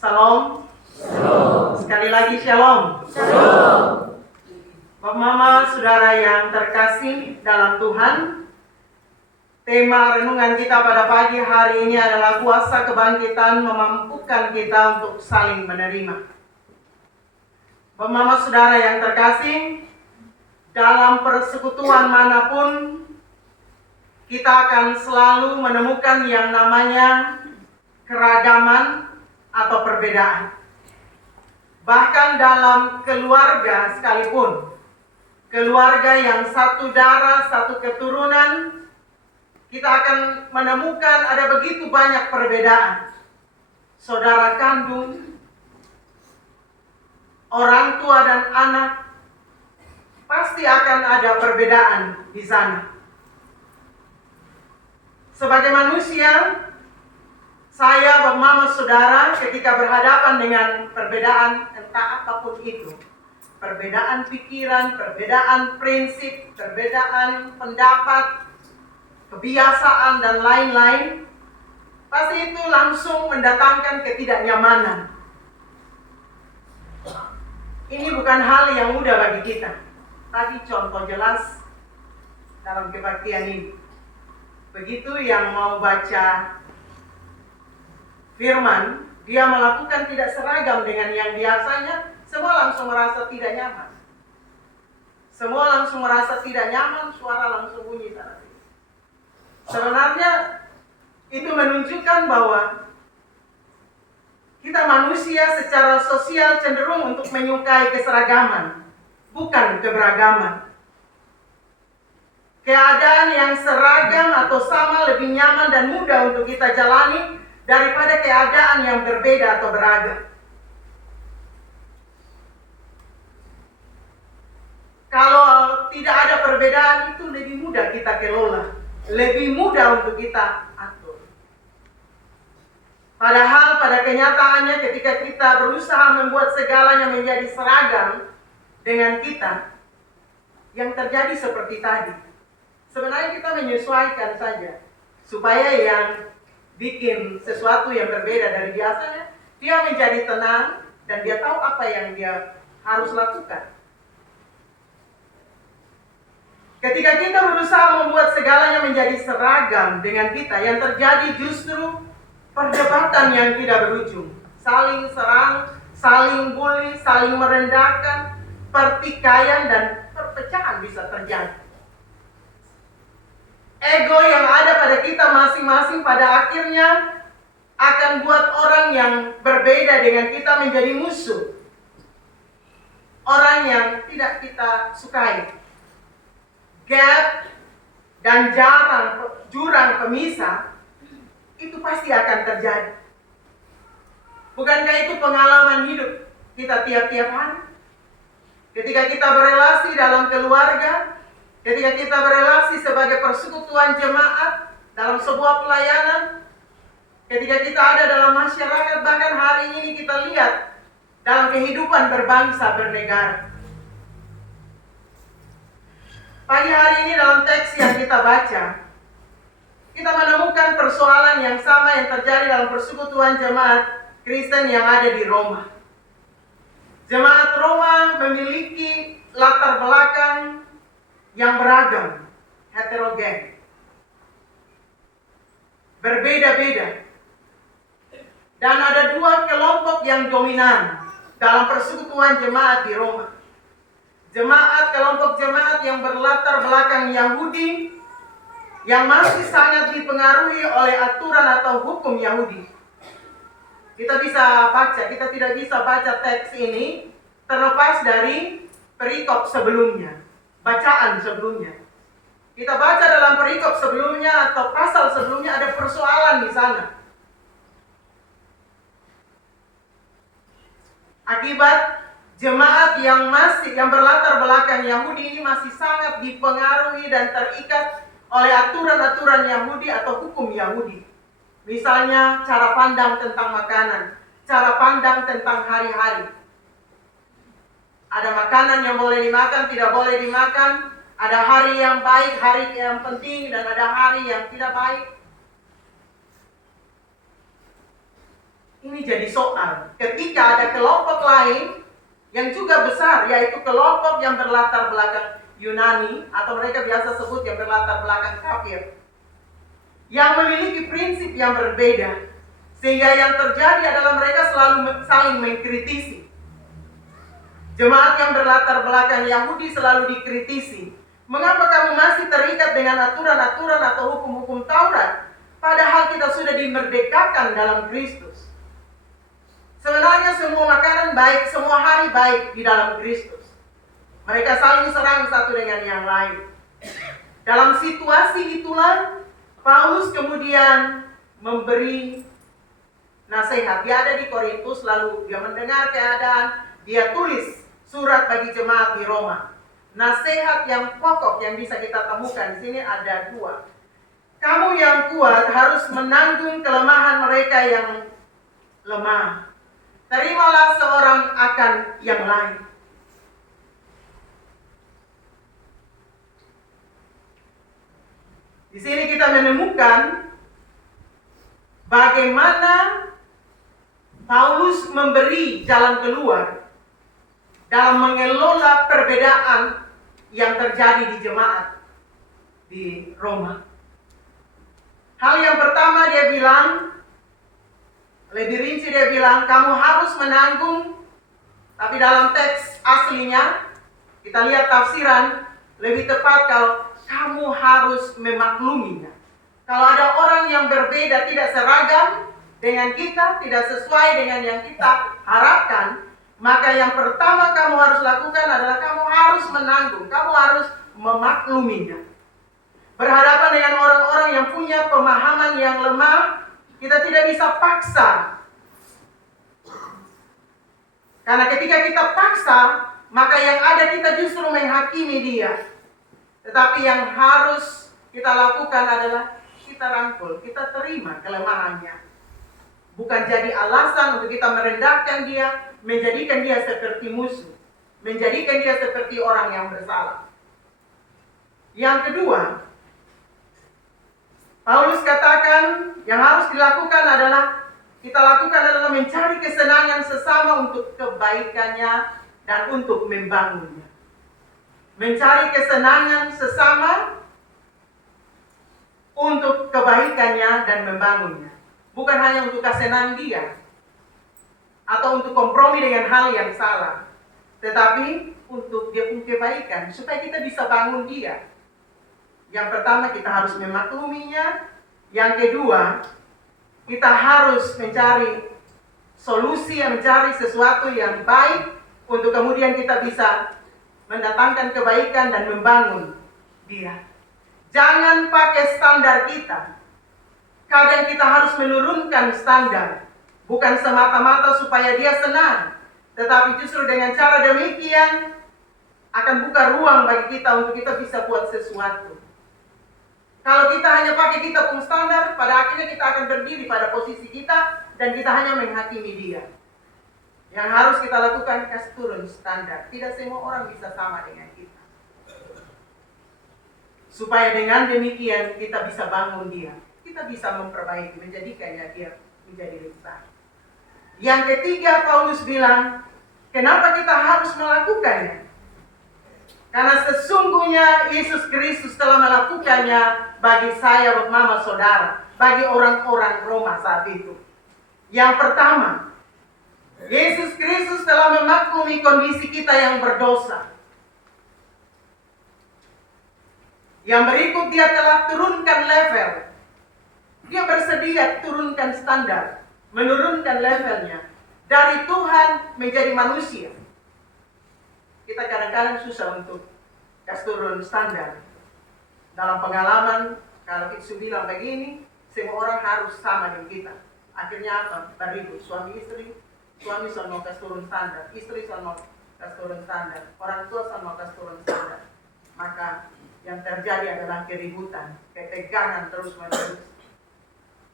Salam. Shalom. Sekali lagi shalom. Shalom. Bapak Mama, saudara yang terkasih dalam Tuhan, tema renungan kita pada pagi hari ini adalah kuasa kebangkitan memampukan kita untuk saling menerima. Bapak Mama, saudara yang terkasih, dalam persekutuan manapun kita akan selalu menemukan yang namanya keragaman atau perbedaan. Bahkan dalam keluarga sekalipun, keluarga yang satu darah, satu keturunan, kita akan menemukan ada begitu banyak perbedaan. Saudara kandung, orang tua dan anak, pasti akan ada perbedaan di sana. Sebagai manusia, saya, Bapak Mama, saudara, ketika berhadapan dengan perbedaan entah apapun itu, perbedaan pikiran, perbedaan prinsip, perbedaan pendapat, kebiasaan, dan lain-lain, pasti itu langsung mendatangkan ketidaknyamanan. Ini bukan hal yang mudah bagi kita. Tadi contoh jelas dalam kebaktian ini. Begitu yang mau baca firman, dia melakukan tidak seragam dengan yang biasanya, semua langsung merasa tidak nyaman. Semua langsung merasa tidak nyaman, suara langsung bunyi sana sini. Sebenarnya itu menunjukkan bahwa kita manusia secara sosial cenderung untuk menyukai keseragaman, bukan keberagaman. Keadaan yang seragam atau sama lebih nyaman dan mudah untuk kita jalani daripada keadaan yang berbeda atau beragam. Kalau tidak ada perbedaan, itu lebih mudah kita kelola, lebih mudah untuk kita atur. Padahal pada kenyataannya ketika kita berusaha membuat segalanya menjadi seragam dengan kita, yang terjadi seperti tadi. Sebenarnya kita menyesuaikan saja, supaya yang bikin sesuatu yang berbeda dari biasanya, dia menjadi tenang dan dia tahu apa yang dia harus lakukan. Ketika kita berusaha membuat segalanya menjadi seragam dengan kita, yang terjadi justru perdebatan yang tidak berujung. Saling serang, saling bully, saling merendahkan, pertikaian dan perpecahan bisa terjadi. Ego yang ada pada kita masing-masing pada akhirnya akan buat orang yang berbeda dengan kita menjadi musuh. Orang yang tidak kita sukai. Gap dan jurang pemisah itu pasti akan terjadi. Bukankah itu pengalaman hidup kita tiap-tiap hari? Ketika kita berelasi dalam keluarga, ketika kita berelasi sebagai persekutuan jemaat dalam sebuah pelayanan, ketika kita ada dalam masyarakat, bahkan hari ini kita lihat dalam kehidupan berbangsa bernegara. Pagi hari ini dalam teks yang kita baca, kita menemukan persoalan yang sama yang terjadi dalam persekutuan jemaat Kristen yang ada di Roma. Jemaat Roma memiliki latar belakang yang beragam, heterogen, berbeda-beda. Dan ada dua kelompok yang dominan dalam persekutuan jemaat di Roma. Kelompok jemaat yang berlatar belakang Yahudi, yang masih sangat dipengaruhi oleh aturan atau hukum Yahudi. Kita tidak bisa baca teks ini terlepas dari perikop sebelumnya. Bacaan sebelumnya. Kita baca dalam perikop sebelumnya atau pasal sebelumnya ada persoalan di sana. Akibat jemaat yang berlatar belakang Yahudi ini masih sangat dipengaruhi dan terikat oleh aturan-aturan Yahudi atau hukum Yahudi. Misalnya cara pandang tentang makanan, cara pandang tentang hari-hari. Ada makanan yang boleh dimakan, tidak boleh dimakan. Ada hari yang baik, hari yang penting, dan ada hari yang tidak baik. Ini jadi soal. Ketika ada kelompok lain yang juga besar, yaitu kelompok yang berlatar belakang Yunani, atau mereka biasa sebut yang berlatar belakang kafir, yang memiliki prinsip yang berbeda, sehingga yang terjadi adalah mereka selalu saling mengkritisi. Jemaat yang berlatar belakang Yahudi selalu dikritisi. Mengapa kamu masih terikat dengan aturan-aturan atau hukum-hukum Taurat, padahal kita sudah dimerdekakan dalam Kristus? Sebenarnya semua makanan baik, semua hari baik di dalam Kristus. Mereka saling serang satu dengan yang lain. Dalam situasi itulah Paulus kemudian memberi nasihat. Dia ada di Korintus, lalu dia mendengar keadaan, dia tulis surat bagi jemaat di Roma. Nasihat yang pokok yang bisa kita temukan di sini ada dua. Kamu yang kuat harus menanggung kelemahan mereka yang lemah. Terimalah seorang akan yang lain. Di sini kita menemukan bagaimana Paulus memberi jalan keluar dalam mengelola perbedaan yang terjadi di jemaat di Roma. Hal yang pertama dia bilang, lebih rinci dia bilang, kamu harus menanggung, tapi dalam teks aslinya, kita lihat tafsiran, lebih tepat kalau kamu harus memakluminya. Kalau ada orang yang berbeda, tidak seragam dengan kita, tidak sesuai dengan yang kita harapkan, maka yang pertama kamu harus lakukan adalah kamu harus menanggung, kamu harus memakluminya. Berhadapan dengan orang-orang yang punya pemahaman yang lemah, kita tidak bisa paksa. Karena ketika kita paksa, maka yang ada kita justru menghakimi dia. Tetapi yang harus kita lakukan adalah kita rangkul, kita terima kelemahannya. Bukan jadi alasan untuk kita merendahkan dia, menjadikan dia seperti musuh, menjadikan dia seperti orang yang bersalah. Yang kedua, Paulus katakan yang harus dilakukan adalah mencari kesenangan sesama untuk kebaikannya dan untuk membangunnya. Mencari kesenangan sesama untuk kebaikannya dan membangunnya. Bukan hanya untuk kesenangan dia atau untuk kompromi dengan hal yang salah, tetapi untuk dia punya kebaikan supaya kita bisa bangun dia. Yang pertama kita harus memakluminya. Yang kedua, kita harus mencari solusi, mencari sesuatu yang baik untuk kemudian kita bisa mendatangkan kebaikan dan membangun dia. Jangan pakai standar kita. Kadang kita harus menurunkan standar, bukan semata-mata supaya dia senang, tetapi justru dengan cara demikian akan buka ruang bagi kita untuk kita bisa buat sesuatu. Kalau kita hanya pakai kita pun standar, pada akhirnya kita akan berdiri pada posisi kita dan kita hanya menghakimi dia. Yang harus kita lakukan, kasih turun standar. Tidak semua orang bisa sama dengan kita. Supaya dengan demikian kita bisa bangun dia. Kita bisa memperbaiki, menjadikannya dia menjadi lebih baik. Yang ketiga, Paulus bilang, kenapa kita harus melakukannya? Karena sesungguhnya Yesus Kristus telah melakukannya bagi saya, mama, saudara, bagi orang-orang Roma saat itu. Yang pertama, Yesus Kristus telah memaklumi kondisi kita yang berdosa. Yang berikut, dia telah turunkan level. Dia bersedia turunkan standar, menurunkan levelnya dari Tuhan menjadi manusia. Kita kadang-kadang susah untuk kasih turun standar. Dalam pengalaman, kalau kita bilang begini, semua orang harus sama dengan kita. Akhirnya apa? Beribut. Suami istri, suami selalu mau kasih turun standar, istri selalu mau kasih turun standar, orang tua selalu mau kasih turun standar. Maka yang terjadi adalah keributan, ketegangan terus-menerus.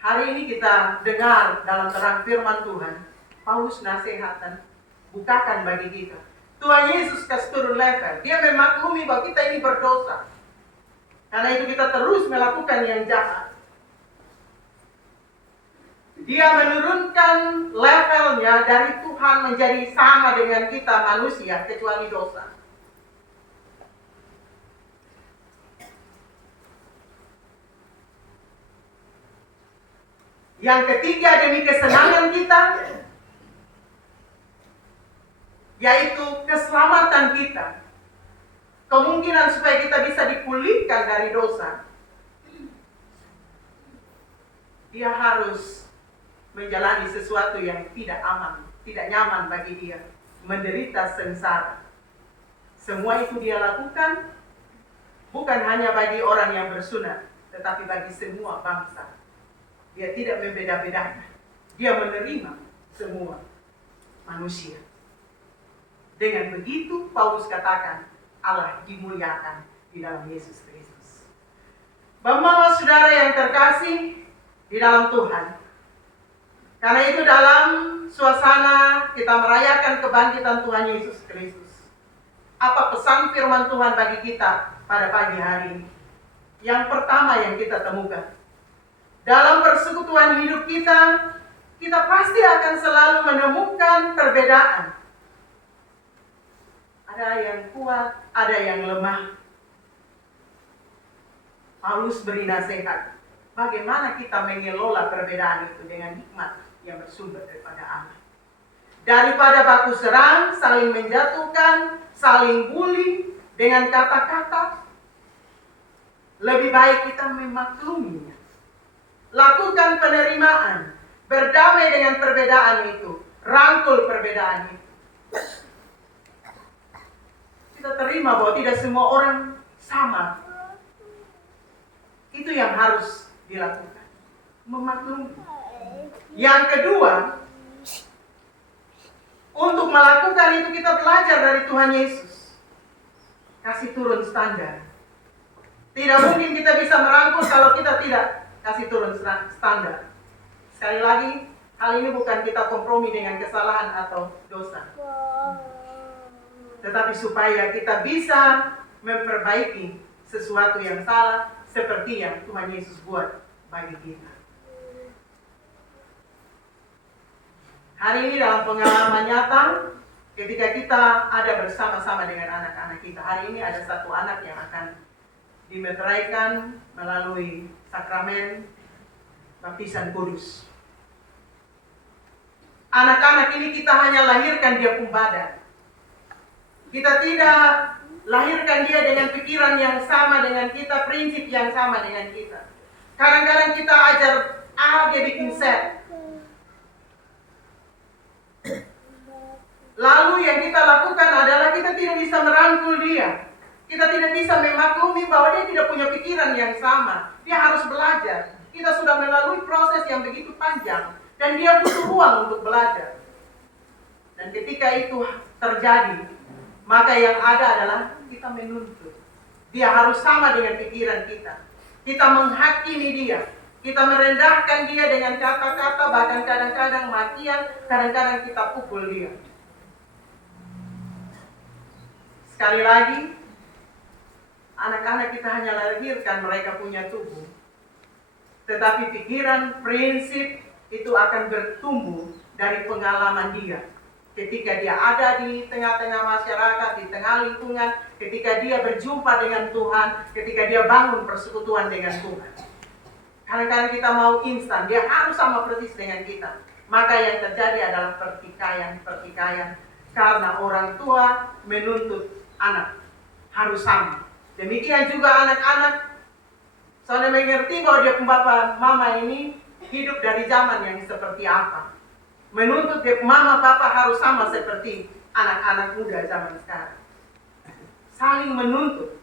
Hari ini kita dengar dalam terang firman Tuhan, Paulus nasihat dan bukakan bagi kita. Tuhan Yesus kasih turun level. Dia memaklumi bahwa kita ini berdosa. Karena itu kita terus melakukan yang jahat. Dia menurunkan levelnya dari Tuhan menjadi sama dengan kita manusia, kecuali dosa. Yang ketiga, demi kesenangan kita, yaitu keselamatan kita. Kemungkinan supaya kita bisa dipulihkan dari dosa, dia harus menjalani sesuatu yang tidak aman, tidak nyaman bagi dia, menderita sengsara. Semua itu dia lakukan bukan hanya bagi orang yang bersunat, tetapi bagi semua bangsa. Dia tidak membeda-bedakan. Dia menerima semua manusia. Dengan begitu Paulus katakan Allah dimuliakan di dalam Yesus Kristus. Bapak-bapak saudara yang terkasih di dalam Tuhan, karena itu dalam suasana kita merayakan kebangkitan Tuhan Yesus Kristus, apa pesan firman Tuhan bagi kita pada pagi hari ini? Yang pertama yang kita temukan, dalam persekutuan hidup kita, kita pasti akan selalu menemukan perbedaan. Ada yang kuat, ada yang lemah. Paulus beri nasihat, bagaimana kita mengelola perbedaan itu dengan hikmat yang bersumber daripada Allah. Daripada baku serang, saling menjatuhkan, saling bully dengan kata-kata, lebih baik kita memakluminya. Lakukan penerimaan, berdamai dengan perbedaan itu, rangkul perbedaan itu. Kita terima bahwa tidak semua orang sama. Itu yang harus dilakukan, memaklumi. Yang kedua, untuk melakukan itu kita belajar dari Tuhan Yesus. Kasih turun standar. Tidak mungkin kita bisa merangkul kalau kita tidak kasih turun standar. Sekali lagi, hal ini bukan kita kompromi dengan kesalahan atau dosa, tetapi supaya kita bisa memperbaiki sesuatu yang salah seperti yang Tuhan Yesus buat bagi kita. Hari ini dalam pengalaman nyata, ketika kita ada bersama-sama dengan anak-anak kita, hari ini ada satu anak yang akan dimeteraikan melalui sakramen baptisan kudus. Anak-anak ini kita hanya lahirkan dia pembadan. Kita tidak lahirkan dia dengan pikiran yang sama dengan kita, prinsip yang sama dengan kita. Kadang-kadang kita ajar A, dia bikin Z. Lalu yang kita lakukan adalah kita tidak bisa merangkul dia. Kita tidak bisa memaklumi bahwa dia tidak punya pikiran yang sama. Dia harus belajar. Kita sudah melalui proses yang begitu panjang. Dan dia butuh ruang untuk belajar. Dan ketika itu terjadi, maka yang ada adalah kita menuntut. Dia harus sama dengan pikiran kita. Kita menghakimi dia. Kita merendahkan dia dengan kata-kata, bahkan kadang-kadang makian, kadang-kadang kita pukul dia. Sekali lagi, anak-anak kita hanya lahirkan mereka punya tubuh. Tetapi pikiran, prinsip itu akan bertumbuh dari pengalaman dia. Ketika dia ada di tengah-tengah masyarakat, di tengah lingkungan, ketika dia berjumpa dengan Tuhan, ketika dia bangun persekutuan dengan Tuhan. Kadang-kadang kita mau instan, dia harus sama persis dengan kita. Maka yang terjadi adalah pertikaian. Karena orang tua menuntut anak harus sama. Demikian juga anak-anak, soalnya mengerti bahwa dia bapak mama ini hidup dari zaman yang seperti apa. Menuntut mama papa harus sama seperti anak-anak muda zaman sekarang. Saling menuntut.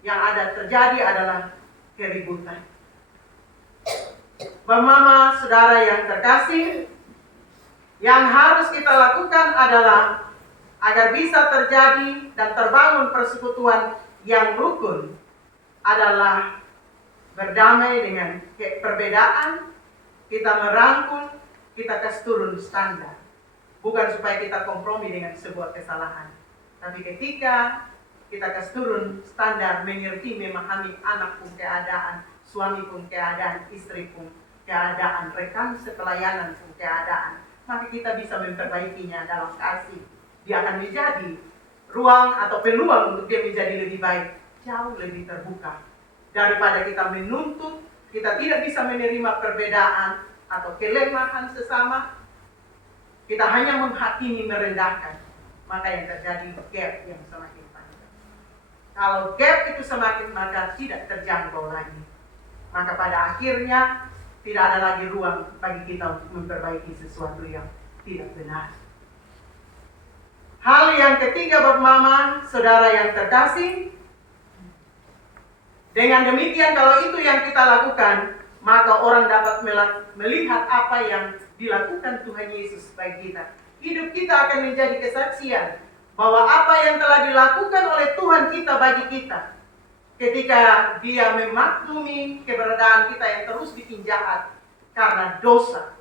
Yang ada terjadi adalah keributan. Bapak mama, saudara yang terkasih, yang harus kita lakukan adalah agar bisa terjadi dan terbangun persekutuan yang rukun adalah berdamai dengan perbedaan, kita merangkul, kita kasih turun standar. Bukan supaya kita kompromi dengan sebuah kesalahan. Tapi ketika kita kasih turun standar, mengerti, memahami anak pun keadaan, suami pun keadaan, istri pun keadaan, rekan sepelayanan keadaan, maka kita bisa memperbaikinya dalam kasih. Dia akan menjadi ruang atau peluang untuk dia menjadi lebih baik, jauh lebih terbuka. Daripada kita menuntut, kita tidak bisa menerima perbedaan atau kelemahan sesama, kita hanya menghakimi, merendahkan, maka yang terjadi gap yang semakin panjang. Kalau gap itu semakin, maka tidak terjangkau lagi. Maka pada akhirnya tidak ada lagi ruang bagi kita untuk memperbaiki sesuatu yang tidak benar. Hal yang ketiga, Bapak Mama, Saudara yang terkasih, dengan demikian kalau itu yang kita lakukan, maka orang dapat melihat apa yang dilakukan Tuhan Yesus bagi kita. Hidup kita akan menjadi kesaksian bahwa apa yang telah dilakukan oleh Tuhan kita bagi kita, ketika dia memaklumi keberadaan kita yang terus ditinjak karena dosa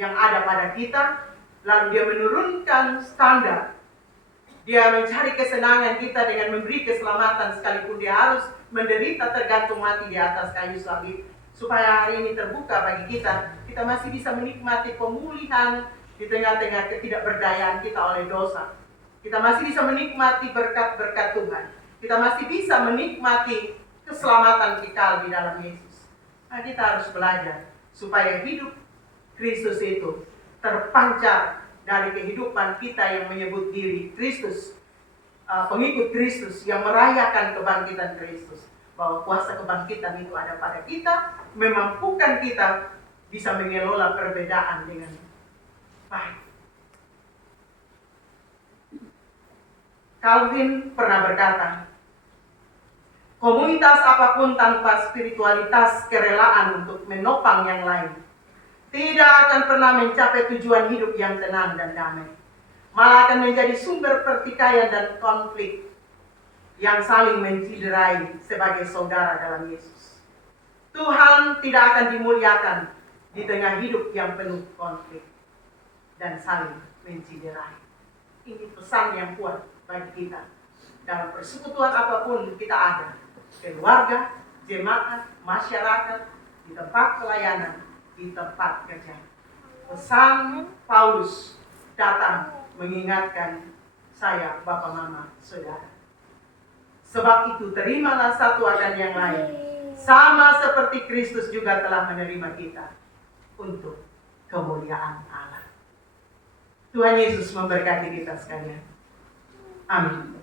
yang ada pada kita, lalu dia menurunkan standar. Dia mencari kesenangan kita dengan memberi keselamatan, sekalipun dia harus menderita tergantung mati di atas kayu salib. Supaya hari ini terbuka bagi kita, kita masih bisa menikmati pemulihan di tengah-tengah ketidakberdayaan kita oleh dosa. Kita masih bisa menikmati berkat-berkat Tuhan. Kita masih bisa menikmati keselamatan kekal di dalam Yesus. Nah, kita harus belajar supaya hidup Kristus itu terpancar dari kehidupan kita yang menyebut diri Kristus, pengikut Kristus yang merayakan kebangkitan Kristus. Bahwa kuasa kebangkitan itu ada pada kita, memampukan kita bisa mengelola perbedaan dengan baik. Calvin pernah berkata, komunitas apapun tanpa spiritualitas kerelaan untuk menopang yang lain tidak akan pernah mencapai tujuan hidup yang tenang dan damai. Malah akan menjadi sumber pertikaian dan konflik yang saling menciderai sebagai saudara dalam Yesus. Tuhan tidak akan dimuliakan di tengah hidup yang penuh konflik dan saling menciderai. Ini pesan yang kuat bagi kita. Dalam persekutuan apapun kita ada, keluarga, jemaat, masyarakat, di tempat pelayanan, di tempat kerja. Pesan Paulus datang mengingatkan saya, Bapak, Mama, Saudara. Sebab itu terimalah satu akan yang lain, sama seperti Kristus juga telah menerima kita untuk kemuliaan Allah. Tuhan Yesus memberkati kita sekalian. Amin.